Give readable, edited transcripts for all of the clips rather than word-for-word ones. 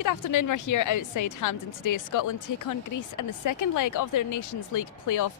Good afternoon, we're here outside Hampden today. Scotland take on Greece in the second leg of their Nations League playoff.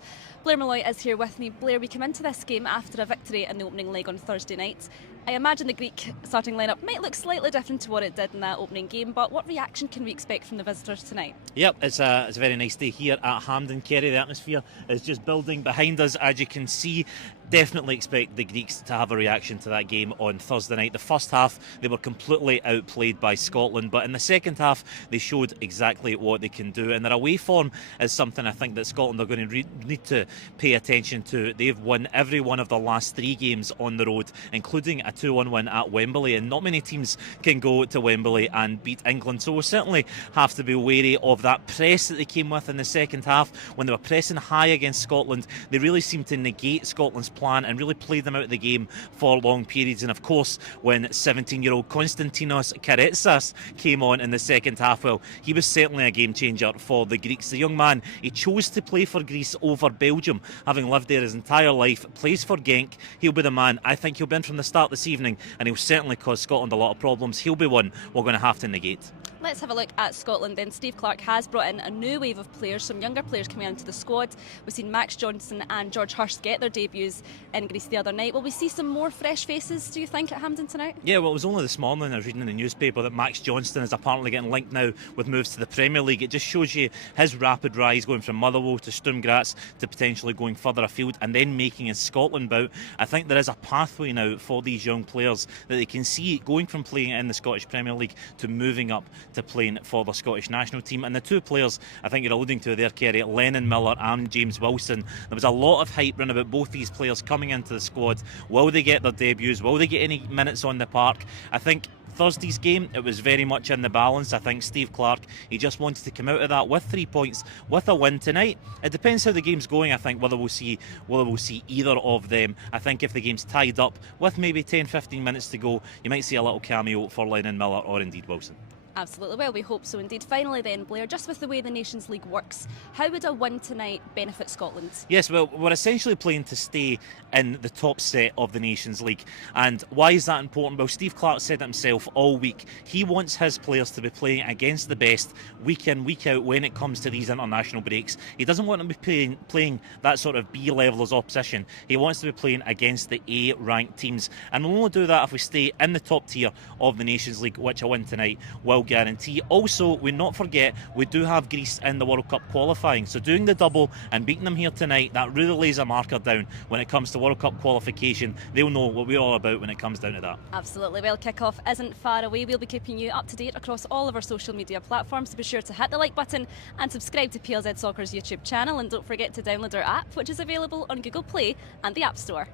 Blair Meikle is here with me. Blair, we come into this game after a victory in the opening leg on Thursday night. I imagine the Greek starting lineup might look slightly different to what it did in that opening game, but what reaction can we expect from the visitors tonight? Yep, it's a very nice day here at Hampden, Kerry. The atmosphere is just building behind us, as you can see. Definitely expect the Greeks to have a reaction to that game on Thursday night. The first half, they were completely outplayed by Scotland, but in the second half, they showed exactly what they can do. And their away form is something I think that Scotland are going to need to pay attention to. They've won every one of the last 3 games on the road, including a 2-1 win at Wembley, and not many teams can go to Wembley and beat England. So we'll certainly have to be wary of that press that they came with in the second half. When they were pressing high against Scotland, they really seemed to negate Scotland's plan and really played them out of the game for long periods. And of course, when 17-year-old Konstantinos Karetsas came on in the second half, well, he was certainly a game changer for the Greeks. The young man, he chose to play for Greece over Belgium, having lived there his entire life, plays for Genk. He'll be the man. I think he'll be in from the start this evening, and he'll certainly cause Scotland a lot of problems. He'll be one we're going to have to negate. Let's have a look at Scotland then. Steve Clarke has brought in a new wave of players, some younger players coming into the squad. We've seen Max Johnson and George Hurst get their debuts in Greece the other night. Will we see some more fresh faces, do you think, at Hampden tonight? Yeah, well, it was only this morning I was reading in the newspaper that Max Johnson is apparently getting linked now with moves to the Premier League. It just shows you his rapid rise, going from Motherwell to Sturm Graz to potentially going further afield and then making his Scotland bout. I think there is a pathway now for these young players that they can see going from playing in the Scottish Premier League to moving up to playing for the Scottish national team. And the two players I think you're alluding to there, Kerry, Lennon Miller and James Wilson, there was a lot of hype around about both these players coming into the squad. Will they get their debuts? Will they get any minutes on the park? I think Thursday's game, it was very much in the balance. I think Steve Clarke, he just wanted to come out of that with 3 points, with a win tonight. It depends how the game's going, I think, whether we'll see either of them. I think if the game's tied up with maybe 10-15 minutes to go, you might see a little cameo for Lennon Miller or indeed Wilson. Absolutely, well, we hope so indeed. Finally then, Blair, just with the way the Nations League works, how would a win tonight benefit Scotland? Yes, well, we're essentially playing to stay in the top set of the Nations League. And why is that important? Well, Steve Clarke said it himself all week. He wants his players to be playing against the best week in, week out when it comes to these international breaks. He doesn't want them to be playing that sort of B-level as opposition. He wants to be playing against the A-ranked teams. And we'll only do that if we stay in the top tier of the Nations League, which a win tonight will guarantee. Also, we not forget, we do have Greece in the World Cup qualifying. So doing the double and beating them here tonight, that really lays a marker down when it comes to World Cup qualification. They'll know what we're all about when it comes down to that. Absolutely. Well, kick-off isn't far away. We'll be keeping you up to date across all of our social media platforms. So be sure to hit the like button and subscribe to PLZ Soccer's YouTube channel. And don't forget to download our app, which is available on Google Play and the App Store.